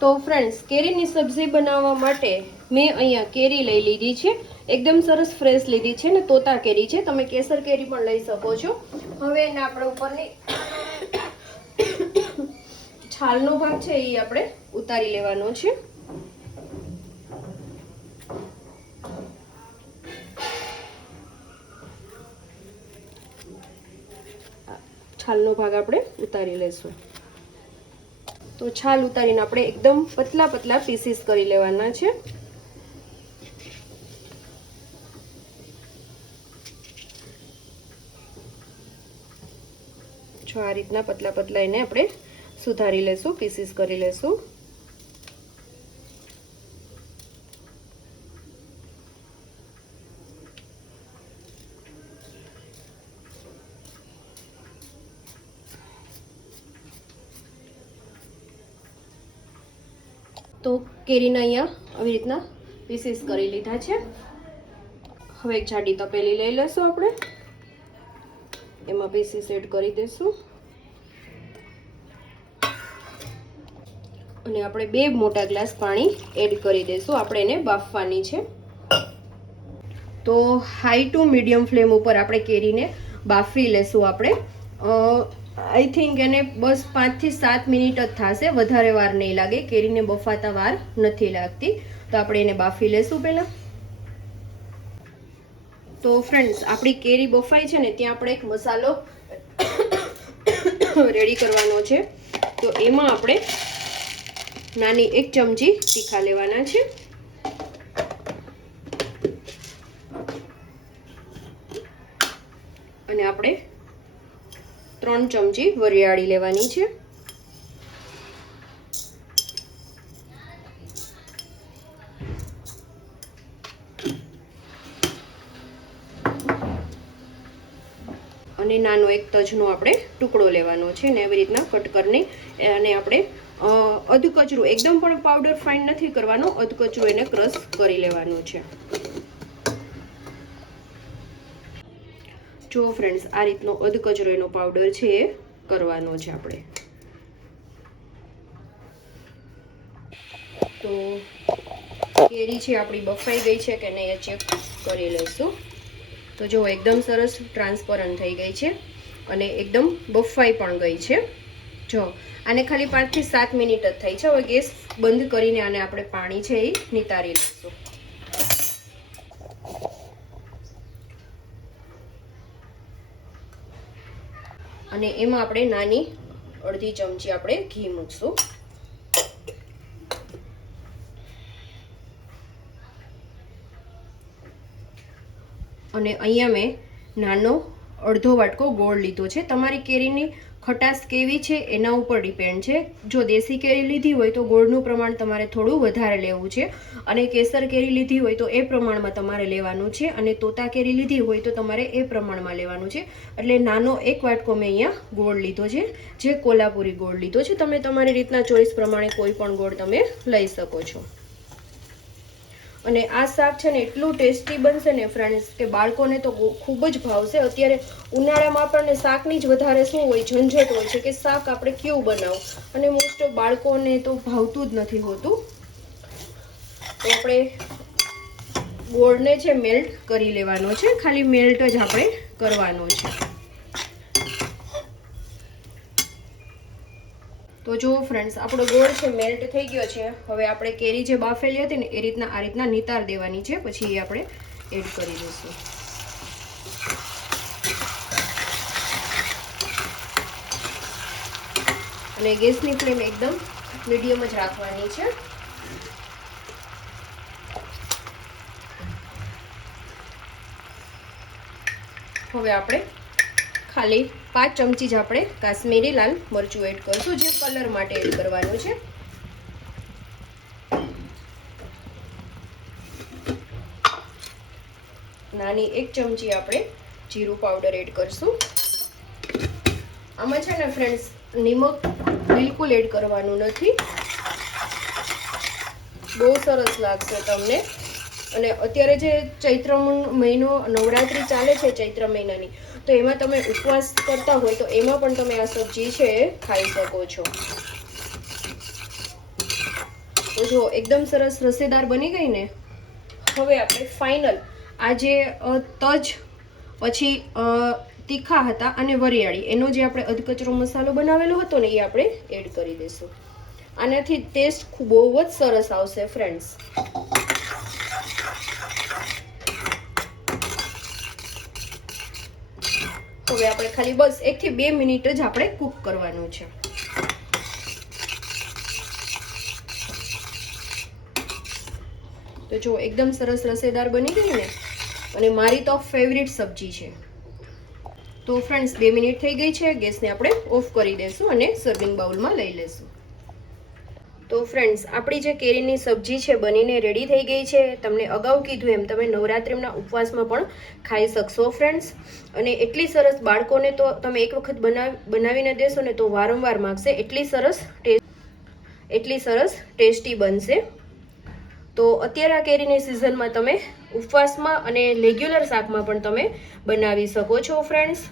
તો ફ્રેન્ડ્સ, કેરીની સબ્જી બનાવવા માટે મેં અહીંયા કેરી લઈ લીધી છે. એકદમ સરસ ફ્રેશ લીધી છે ને તોતા કેરી છે. તમે કેસર કેરી પણ લઈ શકો છો. હવે એને આપણે ઉપરની છાલનો ભાગ છે એ આપણે ઉતારી લેવાનો છે. છાલનો ભાગ આપણે ઉતારી લેશું. તો છાલ ઉતારીને આપણે એકદમ પતલા પતલા પીસીસ કરી લેવાના છે. જો આ રીતના પતલા પતલા એને આપણે સુધારી લેશું, પીસીસ કરી લેશું. તો કેરીના અહીંયા આવી રીતના પીસીસ કરી લીધા છે. હવે એક જાડી તપેલી લઈ લેશું આપણે, એમાં પીસીસ એડ કરી દઈશું અને આપણે 2 મોટા ગ્લાસ પાણી એડ કરી દઈશું. આપણે એને બાફવાની છે. તો હાઈ ટુ મીડિયમ ફ્લેમ ઉપર આપણે કેરીને બાફી લેશું. આપણે આઈ થિંક એને બસ 5 થી 7 મિનિટ જ થશે, વધારે વાર નહીં લાગે. કેરીને બફાતા વાર નથી લાગતી. તો આપણે એને બાફી લેશું પહેલા. તો ફ્રેન્ડ્સ, આપણી કેરી બફાઈ છે ને ત્યાં આપણે એક મસાલો રેડી કરવાનો છે. તો એમાં આપણે નાની 1 ચમચી તીખા લેવાના છે. અને આપણે 3 ચમચી વરિયાળી લેવાની છે. અને નાનો 1 તજનો આપણે ટુકડો લેવાનો છે ને એવી રીતના કટ કરીને અને આપણે અધકચરું, એકદમ પણ પાવડર ફાઇન નથી કરવાનો, અધકચરું એને ક્રશ કરી લેવાનું છે. જો ફ્રેન્ડ્સ, આ રીતનો અધકચરો એનો પાવડર છે એ કરવાનો છે આપણે. તો કેરી છે આપણી બફાઈ ગઈ છે કે નહીં એ ચેક કરી લઈશું. તો જો એકદમ સરસ ટ્રાન્સપરન્ટ થઈ ગઈ છે અને એકદમ બફાઈ પણ ગઈ છે. જો આને ખાલી 5 થી 7 મિનિટ જ થઈ છે. હવે ગેસ બંધ કરીને આને આપણે પાણી છે એ નિતારી લઈશું. અને એમાં આપણે નાની અડધી ચમચી આપણે ઘી મૂકશું. અને અહીંયા મેં નાનો અડધો વાટકો ગોળ લીધો છે. તમારી કેરીની ખટાશ કેવી છે એના ઉપર ડિપેન્ડ છે. જો દેશી કેરી લીધી હોય તો ગોળનું પ્રમાણ તમારે થોડું વધારે લેવું છે, અને કેસર કેરી લીધી હોય તો એ પ્રમાણમાં તમારે લેવાનું છે, અને તોતા કેરી લીધી હોય તો તમારે એ પ્રમાણમાં લેવાનું છે. એટલે નાનો 1 વાટકો મેં અહીંયા ગોળ લીધો છે, જે કોલ્હાપુરી ગોળ લીધો છે. તમે તમારી રીતના ચોઈસ પ્રમાણે કોઈ પણ ગોળ તમે લઈ શકો છો. અને આ શાક છે ને એટલું ટેસ્ટી બનશે ને ફ્રેન્ડ્સ કે બાળકોને તો ખૂબ જ ભાવશે. અત્યારે ઉનાળામાં આપણને શાકની જ વધારે શું હોય, ઝંઝટ હોય છે કે શાક આપણે કેવું બનાવું, અને મોસ્ટ ઓફ બાળકોને તો ભાવતું જ નથી હોતું. તો આપણે ગોળને છે મેલ્ટ કરી લેવાનો છે, ખાલી મેલ્ટ જ આપણે કરવાનો છે. તો જુઓ ફ્રેન્ડ્સ, આપણો ગોળ છે મેલ્ટ થઈ ગયો છે. હવે આપણે કેરી જે બાફેલી હતી ને એ રીતના આ રીતના નિતાર દેવાની છે, પછી એ આપણે એડ કરી દઈશું. અને ગેસની ફ્લેમ એકદમ મીડિયમ જ રાખવાની છે. હવે આપણે ખાલી 5 ચમચી જ આપણે કાશ્મીરી લાલ મરચું એડ કરશું, જે કલર માટે એડ કરવાનું છે. નાની 1 ચમચી આપણે જીરું પાવડર એડ કરશું. આમાં છે ને ફ્રેન્ડ્સ, નિમક બિલકુલ એડ કરવાનું નથી. બહુ સરસ લાગશે તમને. અને અત્યારે જે ચૈત્ર મહિનો નવરાત્રી ચાલે છે, ચૈત્ર મહિનાની, તો એમાં તમે ઉપવાસ કરતા હોય તો એમાં પણ તમે આ સબ્જી છે એ ખાઈ શકો છો. તો જો એકદમ સરસ રસેદાર બની ગઈ ને. હવે આપણે ફાઇનલ આ જે તજ પછી તીખા હતા અને વરિયાળી એનો જે આપણે અધકચરો મસાલો બનાવેલો હતો ને એ આપણે એડ કરી દઈશું. આનાથી ટેસ્ટ બહુ જ સરસ આવશે ફ્રેન્ડ્સ. હવે આપણે ખાલી બસ 1 થી 2 મિનિટ જ આપણે કૂક કરવાનું છે. તો જો એકદમ સરસ રસેદાર બની ગઈ ને અને મારી તો ફેવરિટ સબ્જી છે. તો ફ્રેન્ડ્સ 2 મિનિટ થઈ ગઈ છે. ગેસને આપણે ઓફ કરી દઈશું અને સર્વિંગ બાઉલમાં લઈ લેશું. તો ફ્રેન્ડ્સ આપણી જે કેરીની સબ્જી છે બનીને રેડી થઈ ગઈ છે. તમને અગાઉ કીધું એમ તમે નવરાત્રિના ઉપવાસમાં પણ ખાઈ શકશો ફ્રેન્ડ્સ. અને એટલી સરસ બાળકોને તો તમે એક વખત બનાવીને દેશો ને તો વારંવાર માંગશે. એટલી સરસ ટેસ્ટી બનશે. તો અત્યારે આ કેરીની સિઝનમાં તમે ઉપવાસમાં અને રેગ્યુલર શાકમાં પણ તમે બનાવી શકો છો ફ્રેન્ડ્સ.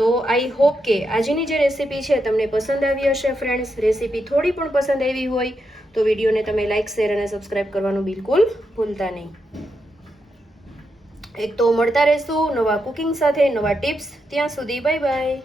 તો આઈ હોપ કે આજની જે રેસીપી છે તમને પસંદ આવી હશે ફ્રેન્ડ્સ. રેસીપી થોડી પણ પસંદ આવી હોય તો વિડીયોને તમે લાઇક શેર અને સબસ્ક્રાઈબ કરવાનું બિલકુલ ભૂલતા નહીં. એક તો મળતા રહેશું નવા કુકિંગ સાથે, નવા ટિપ્સ. ત્યાં સુધી બાય બાય.